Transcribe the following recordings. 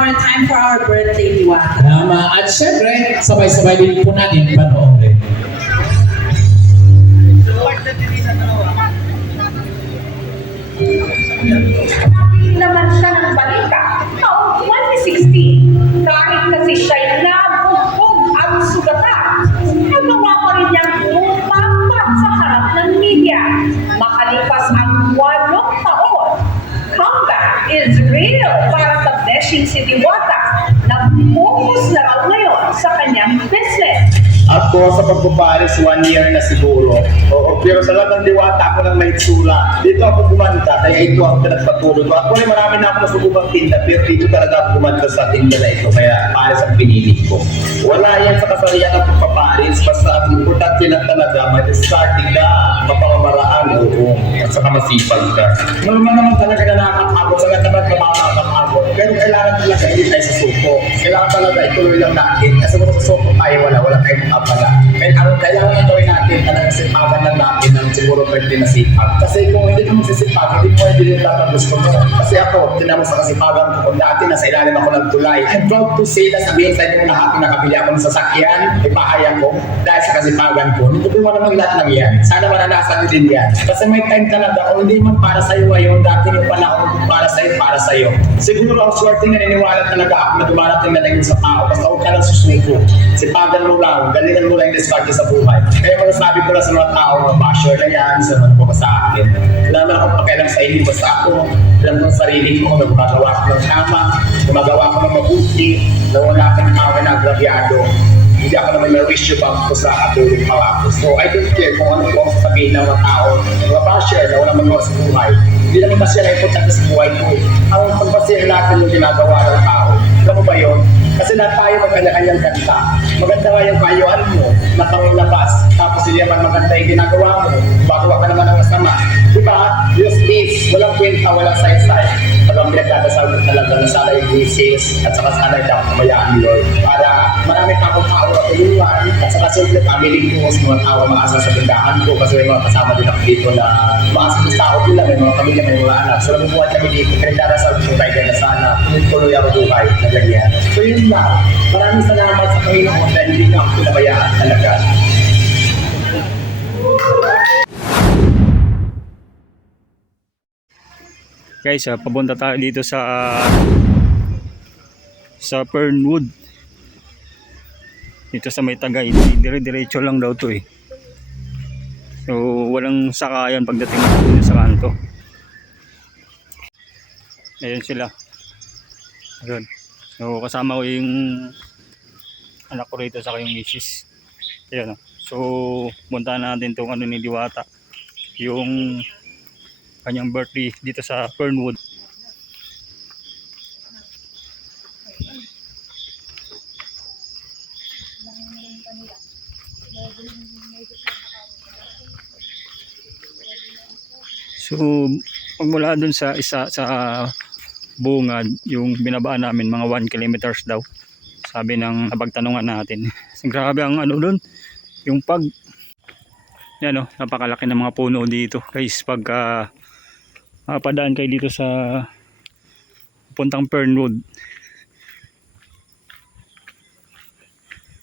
more time for our birthday, Diwata. Tama. At syempre, sabay-sabay din po natin panoorin. Nabi naman siya ng balita taong 2016 kahit kasi siya'y nabugbog ang sugatan. Nagawa pa rin niyang umapat sa harap ng media. Makalipas ang 8 taon, comeback is real para sa Beshing si Diwata. Nag-focus na raw ngayon sa kanyang business. Ako sa pagpaparis 1 year na siguro. Oo, pero sa lahat ng Diwata ako ng may itsura. Dito ako kumanta, kaya ito ang pinagpatuloy ko. Actually, marami na ako nasubukang tinda, pero dito talaga ako kumanta sa tinda na ito. Kaya pares ang pinili ko. Wala yan sa kasalihan ng pagpaparis. Basta ang importante lang talaga, may starting na, mapakamaraan, oo. At saka masipag ka. Normal naman talaga na nakakapagod. Sa lahat naman nakakapagod. Pero kailangan talaga hindi tayo sa suko. Kailangan talaga ituloy lang natin. Kasi kung sa suko tayo, wala tayong pala. Kaya ang kailangan na gawin natin talaga sipagan lang natin ng siguro pwede na sipag. Kasi kung hindi ka magsisipag, hindi mo din lang ang gusto mo. Kasi ako, tinamo sa kasipagan ko dati nasa ilalim ako ng tulay. I'm proud to say na sabihin sa inyo na happy nakabili ako ng sasakyan, ipahay ako dahil sa kasipagan ko. Natutuwa naman lahat ng yan. Sana maranasan din yan. Kasi may time talaga, kung hindi man para sa'yo ngayon, dati yung panahon para sa'yo. Siguro ang swerte na niniwala talaga ako na dumarating na lang sa tao. Basta huwag ka lang susuko. Sipagan mo lang, galingan mo lang yung diskarte sa buhay. Kaya masasabi ko lang sa mga tao, mga basher na yan, sa mga po sa akin. Wala naman akong pakialam sa inyo, basta ako, alam ko sa sarili ko, na gumagawa ko ng tama, gumagawa ko ng mabuti, na wala akong tao na agrabyado. Hindi ako naman na-wish yung bang ko sa katulong pangako. So I don't care kung ano po ang sasabihin ng mga tao, mga basher na walang magawa sa buhay. Hindi naman kasi na importante sa buhay ko. Ang pagpasira natin yung ginagawa ng tao. Alam mo ba yun? Kasi lahat tayo magkanya-kanyang ganda. Maganda nga yung kayuan mo, na panglabas. Tapos hindi naman maganda yung ginagawa mo. Bagawa ka naman ng masama. Diba? Use this. Walang kwenta, walang say-say. Pag ang pinagdadasal ko talaga na sana yung thesis at saka sana yung kumayaan ni Lord. Para marami pa akong tao na tulungan at saka simple family ko sa mga tao maasa sa tindahan ko kasi may mga kasama din ako dito na maasa sa tao nila, may mga pamilya, may mga anak. So nabubuhat kami dito, pinagdadasal ko tayo na sana tuloy ako buhay na ganyan. So yun lang. Maraming salamat sa Panginoon dahil hindi na ako pinabayaan talaga. Guys, papunta tayo dito sa Fernwood. Dito sa may Tagay. Dire-diretso lang daw to eh. So walang sakayan pagdating dito sa kanto. Ayun sila. Ayun. So kasama ko yung anak ko rito sa yung misis. Ayun. So punta natin tong ano ni Diwata. Yung kanyang birthday dito sa Fernwood. So pagmula dun sa isa sa bungad, yung binabaan namin mga 1 kilometers daw, sabi ng napagtanungan natin. Grabe ang ano dun, yung pag yan o, napakalaki ng mga puno dito guys. Pagka padaan kayo dito sa puntang Fernwood.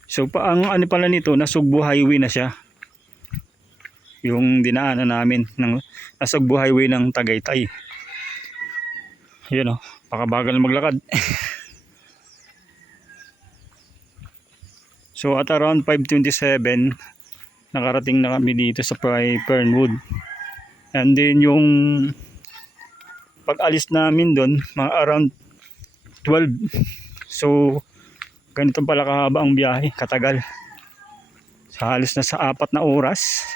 So ang ano pala nito, Nasugbu Highway na siya. Yung dinaanan namin ng Nasugbu Highway ng Tagaytay. Yun o, pakabagal maglakad. So at around 5:27 nakarating na kami dito sa Fernwood. And then yung pag-alis namin doon mga around 12. So ganito pala kahaba ang biyahe, katagal. Sa halos na sa 4 na oras.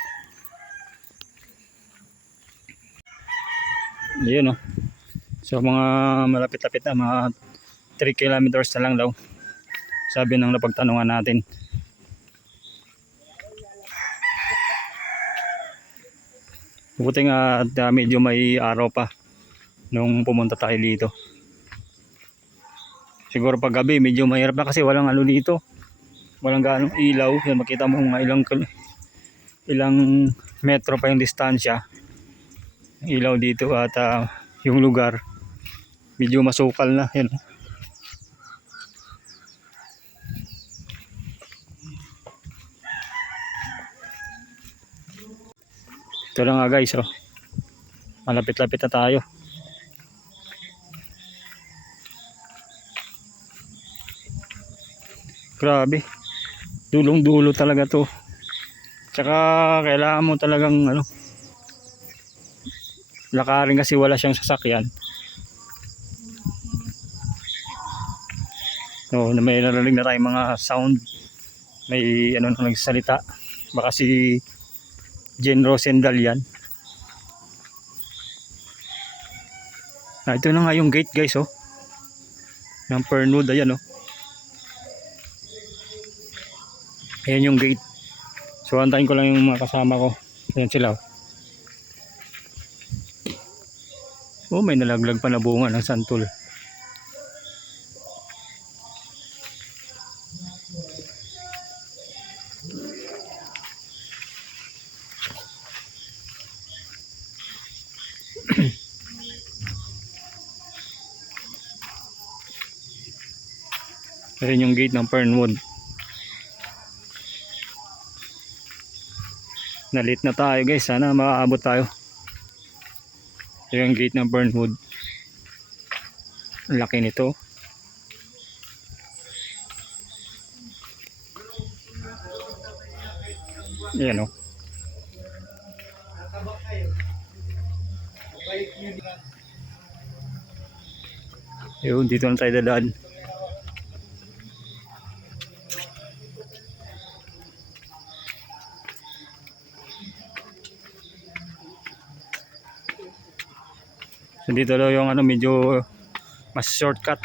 Ayun oh. So mga malapit-lapit na, mga 3 kilometers na lang daw, sabi ng napagtanungan natin. Buti nga medyo may araw pa nung pumunta tayo dito. Siguro pag gabi medyo mahirap na kasi walang ano dito, walang gaanong ilaw. Yan, makita mo mga ilang metro pa yung distansya ilaw dito. At yung lugar medyo masukal na. Yan. Ito na nga guys, oh. Malapit-lapit na tayo. Grabe. Dulong-dulo talaga to. Tsaka kailangan mo talagang ano, lakarin kasi wala siyang sasakyan. So, may narinig na tayong mga sound. May ano na nagsalita. Baka si Jen Rosendal yan. Ito na nga yung gate guys, oh. Ng Fernwood, ayan, oh. Ayan yung gate. So antayin ko lang yung mga kasama ko. Ayan sila, oh. Oh, may nalaglag pa na bunga ng santol. Ayan yung gate ng Fernwood. Nalit na tayo guys, sana makaabot tayo. Ayan yung gate ng Fernwood. Ang laki nito. Ayan, oh. Ayun, dito na tayo dadaan. So dito daw yung ano, medyo mas shortcut.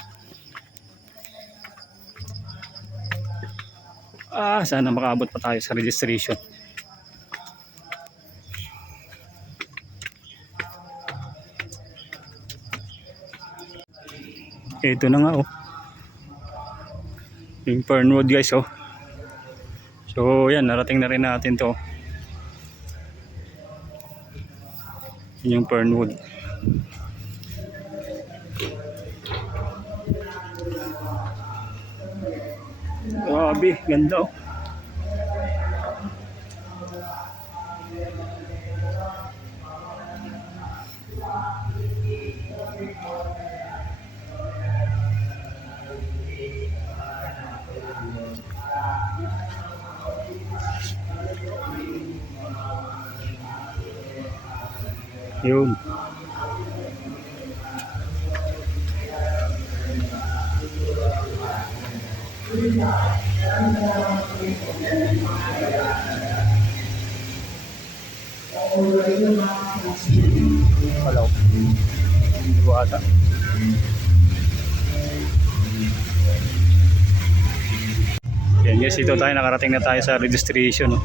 Sana makaabot pa tayo sa registration. Ito na nga, oh. Yung Fernwood guys, oh. So yan, narating na rin natin to. Yung Fernwood. Grabe, ganda, oh. Yun. Hello. Hindi ko ata. Yan guys, ito tayo, nakarating na tayo sa registration, no?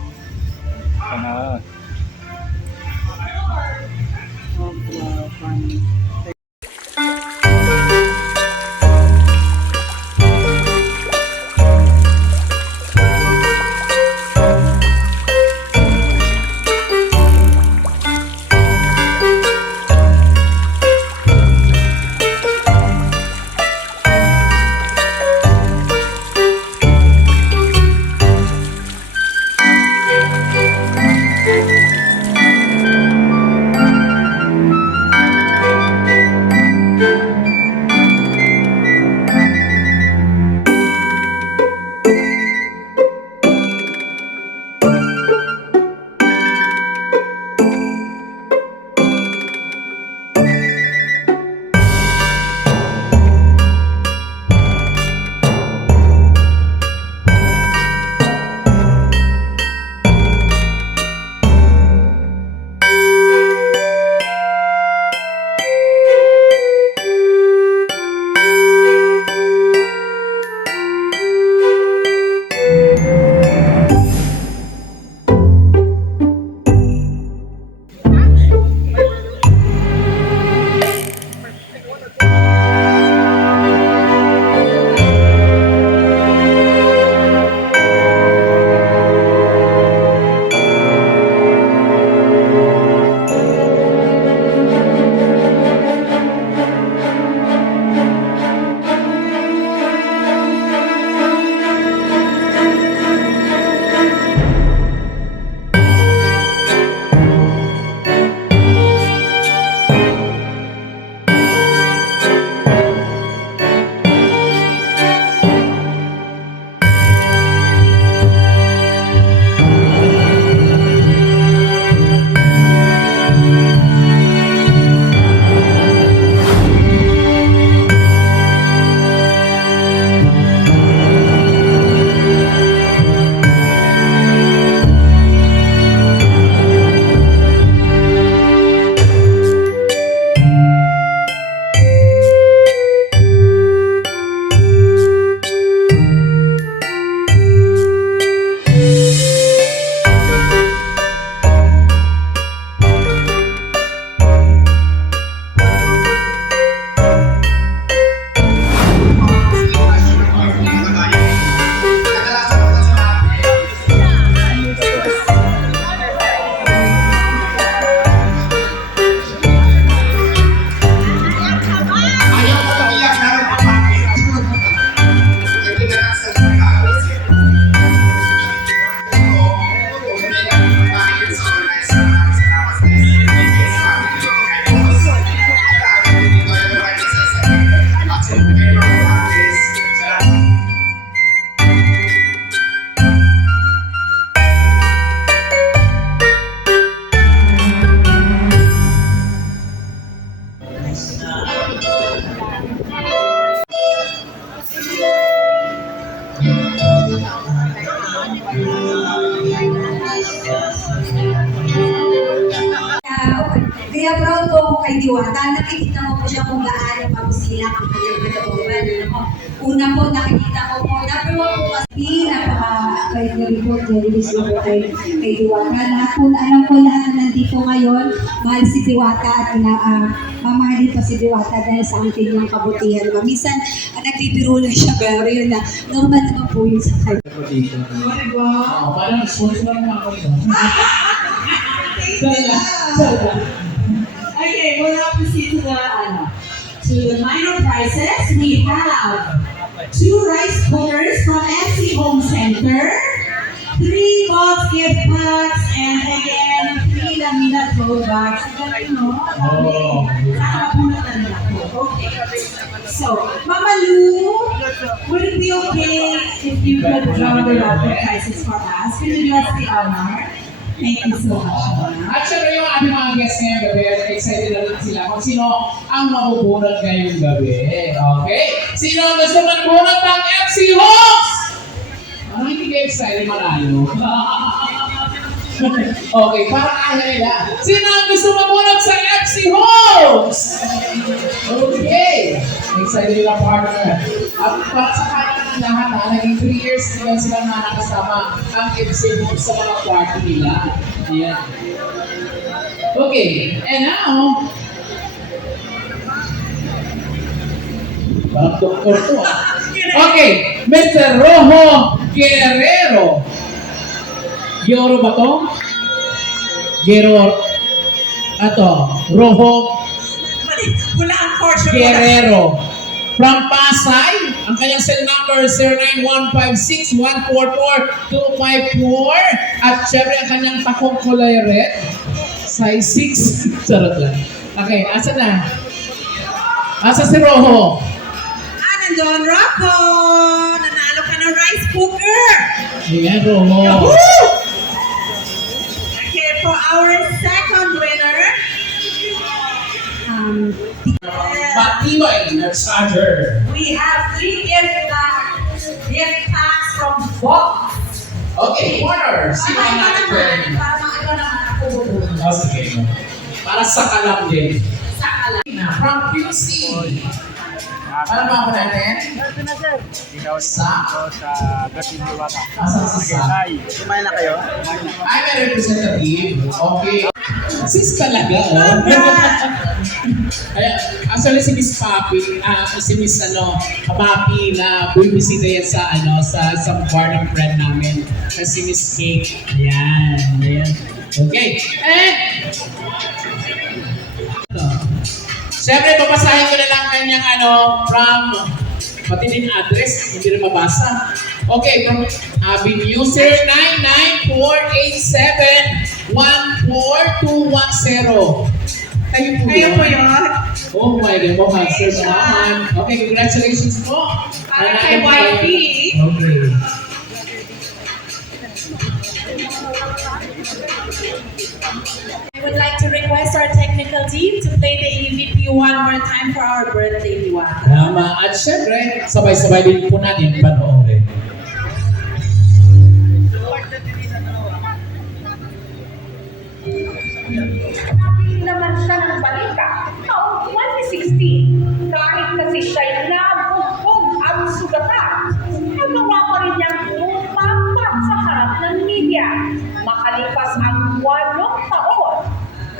Kaya proud po ako kay Diwata. Nakikita mo po siya kung gaano pagsilang ang kanyang kalooban. Una po, nakikita ko po, number one po kasi, napaka-kahit na report, release ko po kay Diwata. Lahat po, alam ko lahat na nandito ngayon, mahal si Diwata at mamahalin pa si Diwata dahil sa ating yung kabutihan. Minsan, nagbibiro lang siya, pero yun na, normal naman po yun sa kanya. Parang sponsor na ako ito. Sala. Okay, we'll now proceed to the minor prizes. We have 2 rice cookers from FC Home Center, 3 box gift packs, and again, 3 Lamina tote bags. Oh. Okay. So, Mama Lou, would it be okay if you could draw the raffle prizes for us? Can you do us the honor? Thank you so much, Mama. At syempre yung aming mga guests ngayong gabi, excited na rin sila kung sino ang mabubunot ngayong gabi. Okay? Sino ang gusto magbunot ng FC Hawks? Ano hindi kayo excited manalo? Okay, parang ayaw nila. Sino ang gusto mabunot sa FC Hawks? Okay. Excited nila partner. At para sa kanilang lahat, naging 3 years nila silang nakakasama ang FC Hawks sa mga party nila. Ayan. Okay, and now, parang doktor to Okay, Mr. Rojo Guerrero. Yoro ba to? Rojo Wala ang portion. Guerrero. From Pasay, ang kanyang cell number 0915144254 at syempre ang kanyang takong kulay red, size 6. Charot lang. Okay, asa na? Asa si Rojo? Nandun, Rocco! Nanalo ka ng rice cooker! Ayan, Rojo. Okay, for our second winner, Matibay na charger. we have 3 gift packs from Bob. Okay, corner. Sino ang natin pwede? Oh, sige. Para sa kalam din. From QC. Para ba ako natin? Sa? Asa sa? Kumain na kayo? I'm a representative. Okay. Sis talaga, oh. Kaya, actually si Miss Papi, si Miss Papi na bumibisita yan sa bar ng friend namin. Si Miss Cake. Ayan. Okay. And, siyempre, papasahin ko na lang kanyang from matinding address, hindi na mabasa. Okay, from Avenue 099487-14210. Kayo po yun? Oh my God, mukhang sir naman. Okay, congratulations po. Para kay YP. Okay. I would like to request our technical team to play the EVP one more time for our birthday, Diwata. Tama. At syempre, sabay-sabay din po natin panoorin. Sabi naman siya ng balita, taong 2016, kahit kasi siya'y nabugbog ang sugatan, nagawa pa rin niyang lumapit sa harap ng media. Makalipas ang 8 taon,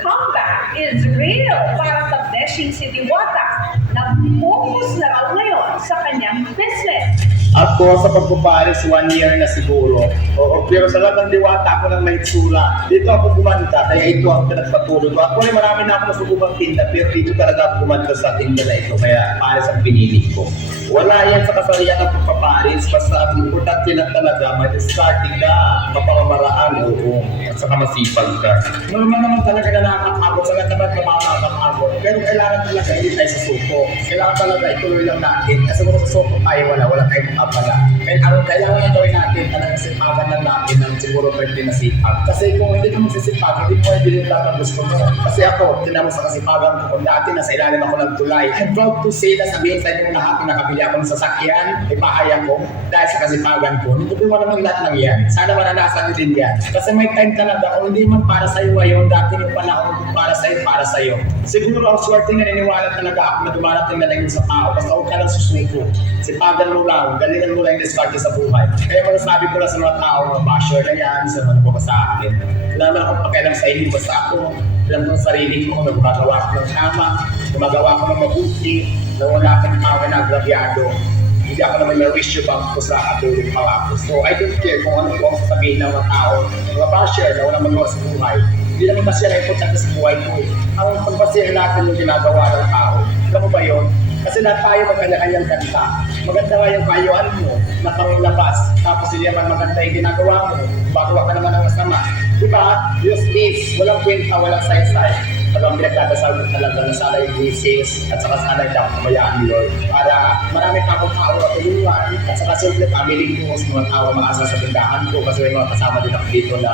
comeback is real para sa Beshing si Diwata. Nag-focus na raw ngayon sa kanyang business. Ako sa pagpaparis 1 year na siguro. Oo, pero sa lahat ng Diwata ako ng may tsura. Dito ako kumanta, kaya ito ang pinagpatuloy ko. Ako rin marami na ako nasubukang tinda, pero dito talaga ako kumanta sa tinda na ito. Kaya pares ang pinili ko. Wala yan sa kasarian ng pagpaparis. Basta ang importante lang talaga, may starting ka, mapamamaraan, oo. At saka masipag ka. Normal naman talaga na nakakapagod. Sa lahat naman nakakapagod. Pero kailangan talaga hindi tayo sa suko. Kailangan talaga ituloy lang natin. Kasi kung sa suko tayo wala tayong nakakabala. And ang kailangan gawin natin, talagang sipagan lang natin ng siguro 20 na sipag. Kasi kung hindi ka magsisipag, hindi mo ibigay lahat ng gusto mo. Kasi ako, tinan mo sa kasipagan ko, kung dati nasa ilalim ako ng tulay, I'm proud to say na sabihin sa inyo lahat na nakabili ako ng sasakyan, ipahay ako dahil sa kasipagan ko. Hindi ko naman lahat ng yan. Sana maranasan nyo din yan. Kasi may time talaga, kung hindi man para sa'yo ngayon, dati yung panahon para sa'yo. Siguro ang swerte na naniniwala talaga ako na dumarating na lang sa tao. Basta huwag ka lang susuko. Sipagan mo lang, galingan mo lang yung diskarte sa buhay. Kaya masasabi ko lang sa mga tao, mga basher na yan, sa mga po sa akin. Wala naman akong pakialam sa inyo, basta ako, alam ko sa sarili ko, na gumagawa ko ng tama, gumagawa ko ng mabuti, na wala kang tao na agrabyado. Hindi ako naman na-wish yung bang ko sa katulong pangako. So I don't care kung ano po ang sasabihin ng mga tao, mga basher na walang magawa sa buhay. Hindi naman kasi na importante sa buhay ko. Ang pagbasihan natin yung ginagawa ng tao. Alam mo ba yun? Kasi lahat tayo magkanya-kanyang ganda. Maganda nga yung kayuan mo, mapanglabas. Tapos hindi naman maganda yung ginagawa mo. Magawa ka naman ng masama. Diba? Diyos please, walang kwenta, walang saysay. Pag ang pinagdadasal ko talaga na sana yung blessings at saka sana yung kabayaan ni Lord. Para marami pa akong tao na tulungan at saka simple family ko sa mga tao maasa sa tindahan ko kasi may mga kasama din ako dito na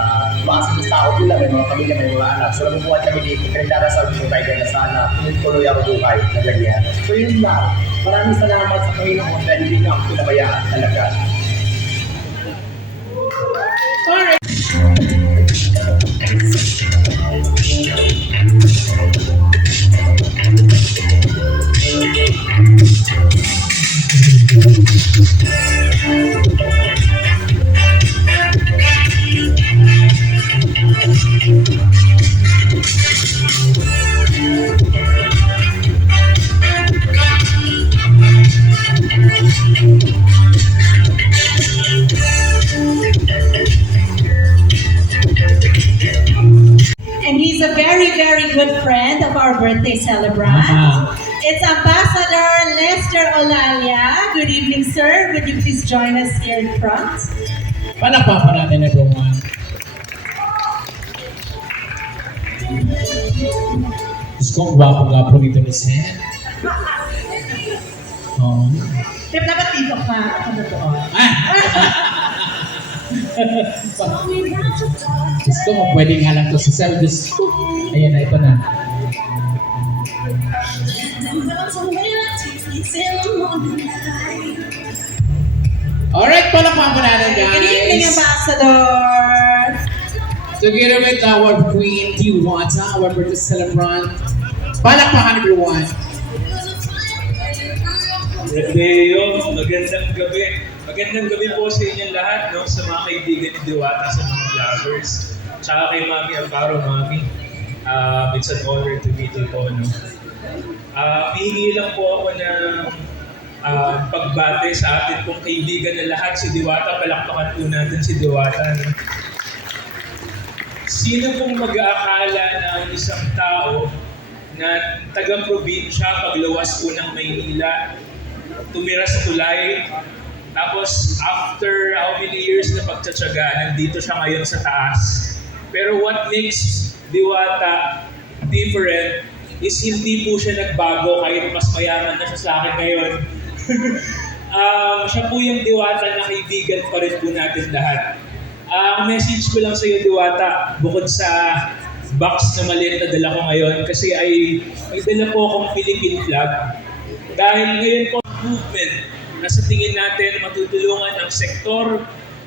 maasa sa tao nila, may mga pamilya, may mga anak. So nabubuhay kami dito, pinagdadasal ko tayo na sana tuloy ako buhay na ganyan. So yun lang. Maraming salamat sa Panginoon dahil hindi na ako pinabayaan talaga. Alright. And he's a very, very good friend of our birthday celebrant. It's Ambassador Lester Olalia. Good evening, sir. Would you please join us here in front? Palakpakan natin everyone. Diyos ko, ang gwapo-gwapo nito ni Sen. Oh. Tip, dapat dito ka. Ano to? Diyos ko, pwede nga lang to sa cell. Diyos ko. Ayan na, ito na. Alright, palakpakan natin guys. Good evening, Ambassador. Together with our Queen Diwata, our birthday celebrant. Palakpakan everyone. Leo, magandang gabi. Magandang gabi po sa inyong lahat, no? Sa mga kaibigan ni Diwata, sa mga vloggers. Tsaka kay Mami Amparo, Mami. It's an honor to meet you po, no? Hihingi lang po ako ng pagbate sa atin pong kaibigan na lahat. Si Diwata, palakpakan po natin si Diwata, no? Sino pong mag-aakala ng isang tao na taga-probinsya, paglawas po ng Maynila, tumira sa Tulay, tapos after how many years na pagtsatsaga, nandito siya ngayon sa taas. Pero what makes Diwata different is hindi po siya nagbago kahit mas mayaman na siya sa akin ngayon. Siya po yung Diwata na kaibigan pa rin po natin lahat. Ang message ko lang sa iyo, Diwata, bukod sa box na maliit na dala ko ngayon, kasi may dala po akong Philippine flag. Dahil ngayon po movement na sa tingin natin matutulungan ang sektor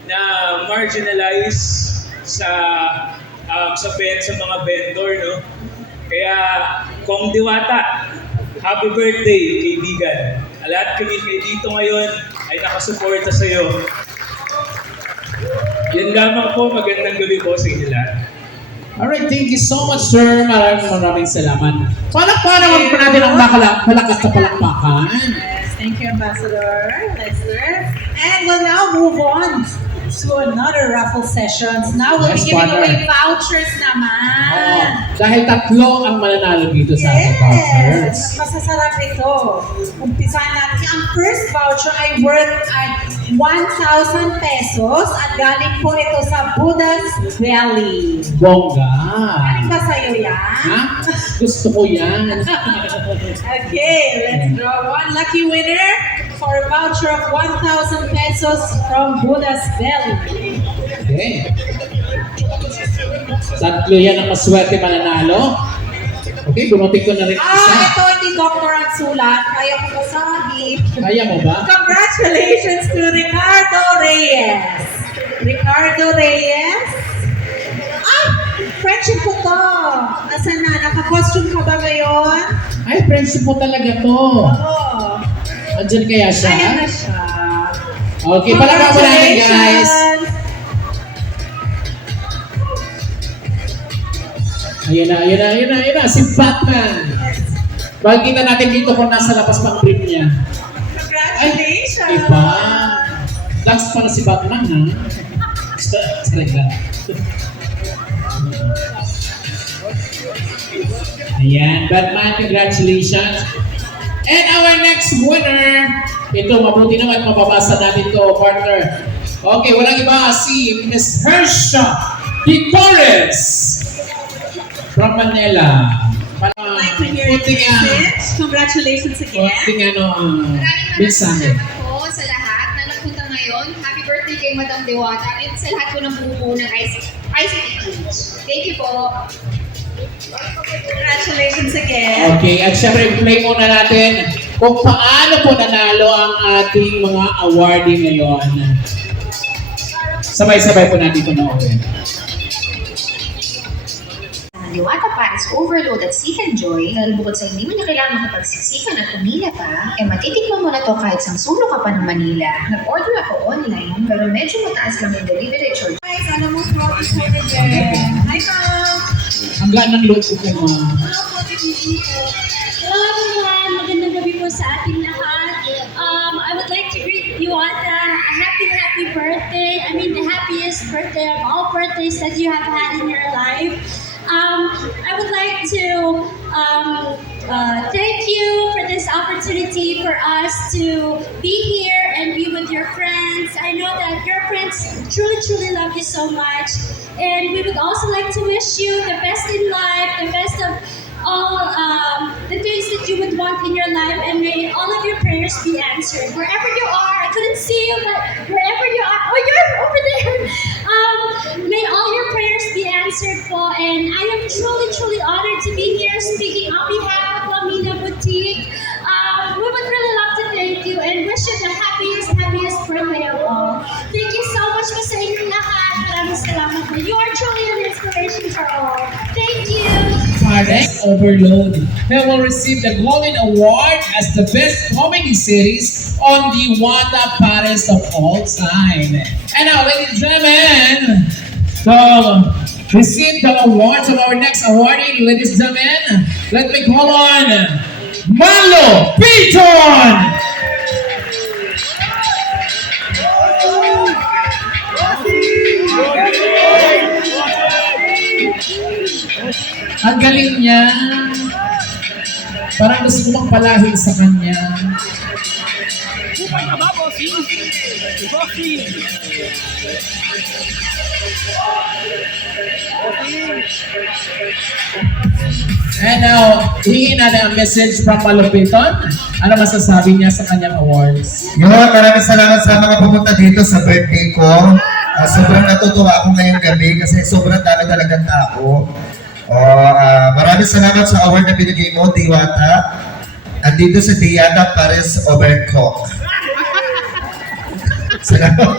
na marginalized sa mga vendor, no? Kaya kung Diwata, happy birthday, kaibigan. Lahat kami dito ngayon ay nakasuporta sa iyo. Yan lamang po, magandang gabi po sa inyo lahat. Alright, thank you so much, sir. Maraming salamat. Palakpakan naman po natin ang malakas na palakpakan. Yes, thank you, Ambassador Lester. And we'll now move on to another raffle sessions. Now we'll Yes, be giving partner. away vouchers naman. Dahil tatlo ang mananalo dito sa ating vouchers. Yes, masasarap ito. Umpisahan natin. Ang first voucher ay worth at 1,000 pesos at galing po ito sa Buddha's Valley. Bongga. Galing ba sa'yo yan? Ha? Gusto ko yan. Okay, let's draw one lucky winner. for a voucher of 1,000 pesos from Buddha's Belly. Okay. Tatlo yan ang maswerte mananalo. Okay, bunutin ko na rin ang isa. Ito hindi doktor ang sulat. Kaya ko masabi. Kaya mo ba? Congratulations to Ricardo Reyes. Ricardo Reyes? Friendship ko to. Asan na? Naka-costume ka ba ngayon? Ay, friendship mo talaga to. Oo. Andyan kaya siya? Ayan na siya. Okay, palakpakan mo natin guys. Congratulations! Ayun na, si Batman. Bakit natin dito kung nasa labas pang brief niya. Congratulations! Iba. Last para si Batman, ha? Sorry lang. Ayan, Batman, congratulations. And our next winner, ito, mabuti naman mababasa natin to, partner. Okay, walang iba, si Ms. Hersha P. Torres from Manila. I'd like to hear your message. Congratulations again. Kunting Maraming mensahe. salamat po sa lahat na nagpunta ngayon. Happy birthday kay Madam Diwata and sa lahat po ng bumubuo ng ICTH. Thank you po. Congratulations again. Okay, at syempre play muna natin kung paano po nanalo ang ating mga awardee ngayon. Sabay-sabay po natin ito na-open. Diwata Paris Overload at Seek and Joy, dahil bukod sa hindi mo na kailangan makapagsiksikan at pumila pa, matitikman mo na to kahit sang sulok ka pa ng Manila. Nag-order ako online, pero medyo mataas lang yung delivery charge. Guys, alam mo, proud is over there. Hi, Ma'am. Ang gaan ng loob ko kay mga. Hello everyone! Magandang gabi po sa ating lahat. I would like to greet Diwata a happy birthday. I mean the happiest birthday of all birthdays that you have had in your life. I would like to thank you for this opportunity for us to be here and be with your friends. I know that your friends truly love you so much. And we would also like to wish you the best in life, the best of all the things that you would want in your life, and may all of your prayers be answered. Wherever you are, I couldn't see you, but wherever you are, oh, you're over there. May all your prayers be answered po, and I am truly honored to be here speaking on behalf of Lamina Boutique. We would really love to thank you and wish you the happiest birthday of all. Thank you so much po sa inyong lahat. Maraming salamat po. You are truly an inspiration for all. Thank you. Paris Overload, who will receive the Golden Award as the best comedy series on the Wanda Paris of all time. And now, ladies and gentlemen, to receive the awards of our next awardee, ladies and gentlemen, let me call on Malo Piton! Ang galing niya. Parang gusto mong palahin sa kanya. And now, hingin na ang message from Malupiton. Ano masasabi niya sa kanyang awards? Yun, maraming salamat sa mga pumunta dito sa birthday ko. Sobrang natutuwa ako ngayong gabi kasi sobrang dami talagang tao. Maraming salamat sa award na binigay mo, Diwata. Andito sa Diwata Paris Overcook.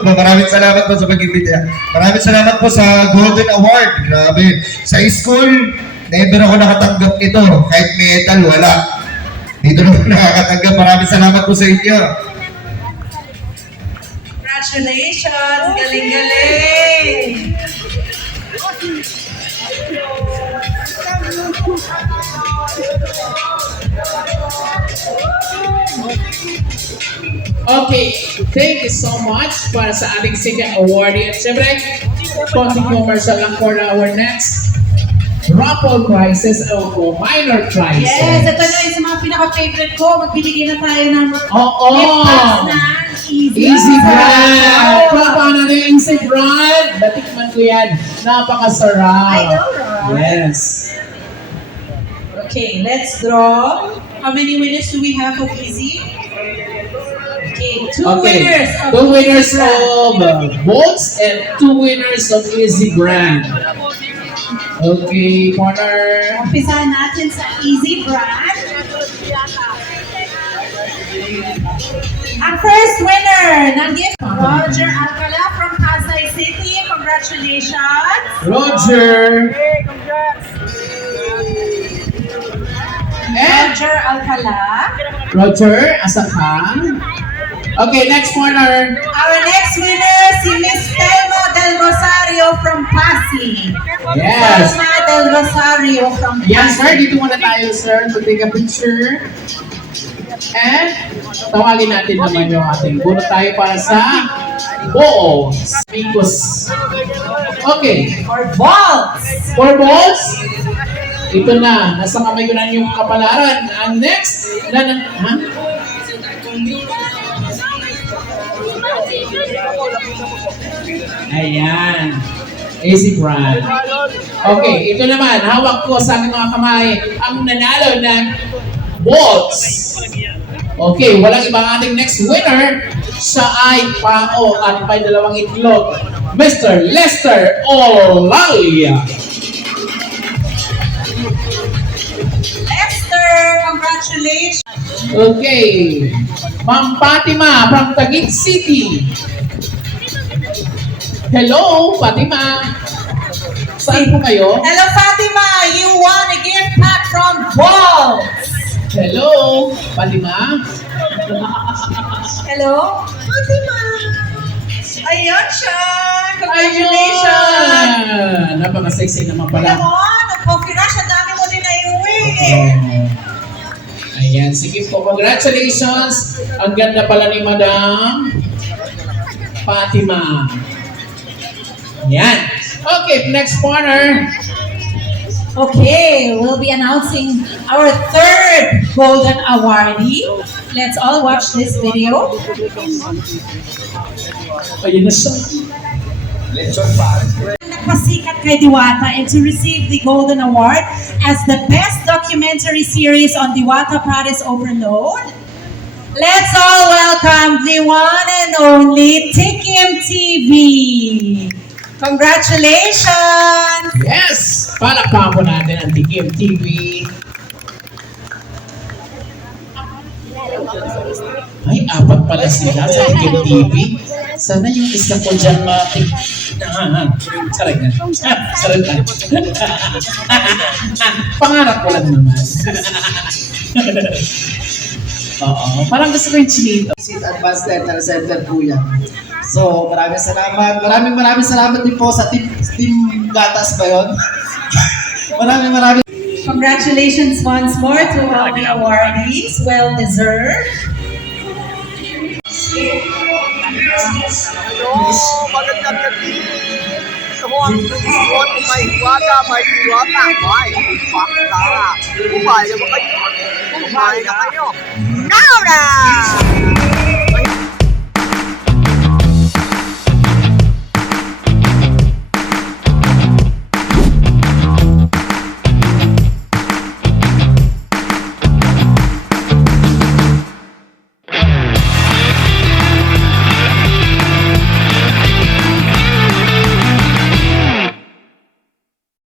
Maraming salamat po sa pag-ibig. Maraming salamat po sa Golden Award. Grabe. Sa school, never ako nakatanggap nito. Kahit medal, wala. Dito na ako nakakatanggap. Maraming salamat po sa inyo. Congratulations! Galing-galing! Okay, thank you so much para sa ating second awardee. At syempre, konting commercial lang for our next raffle prizes o minor prizes. Yes, ito na yung sa mga pinaka-favorite ko. Magbibigay na tayo ng Oo! gift na Easy Brand! Paano na yung Easy Brand? Natikman ko yan. Napakasarap. I know, right? Yes. Okay, let's draw. How many winners do we have of Easy? Okay, two winners of Two winners Easy Brand. of Bolts and two winners of Easy Brand. Okay, partner. Umpisahan natin sa Easy Brand. Ang first winner ng gift, Roger Alcala from Pasay City. Congratulations! Roger. And Roger Alcala. Roger, asa ka? Okay, next partner. Our next winner, si Miss Telma Del Rosario from Pasig. Yes. Telma Del Rosario from Pasig. Yan, sir. Dito muna tayo, sir, to take a picture. And tawagin natin naman yung ating bunot tayo para sa buo. Speakers. Okay. For balls. Four balls. Ito na. Nasa kamay ko na yung kapalaran. Ang next. Ha? Ayan. Easy Brand. Okay, ito naman. Hawak ko sa aking mga kamay ang nanalo ng bolts. Okay, walang ibang ating next winner. Siya ay pao at may dalawang itlog. Mr. Lester Olalia. Lester, congratulations. Okay. Ma'am Fatima from Taguig City. Hello, Fatima. Saan po kayo? Hello, Fatima. You won a gift pack from Balls. Hello, Fatima. Hello? Fatima! Ayan siya! Congratulations! Ayun! Napaka-sexy naman pala. Alam mo, nag-coffee rush, ang dami mo din na iuwi. Ayan, sige po. Congratulations! Ang ganda pala ni Madam Fatima. Ayan. Okay, next partner. Okay, we'll be announcing our third Golden Awardee. Let's all watch this video. Ayun na siya. Nagpasikat kay Diwata and to receive the Golden Award as the best documentary series on Diwata Paris Overload. Let's all welcome the one and only Tikim TV. Congratulations! Yes! Palakpakan po natin ang Tikim TV. Ay, apat pala sila sa Tikim TV. Sana yung isa ko dyan Saray na. Saray na. Pangarap ko lang naman. Oo, parang gusto ko yung chinito. Seat Advanced Dental Center po yan. So, maraming salamat. Maraming salamat din po sa Team Gatas ba yun? maraming. Congratulations once more to all the awardees. Well deserved. Magandang gabi. Ito ho ang susunod, may hiwaga, may pakta. Kumain na ba kayo? Now na!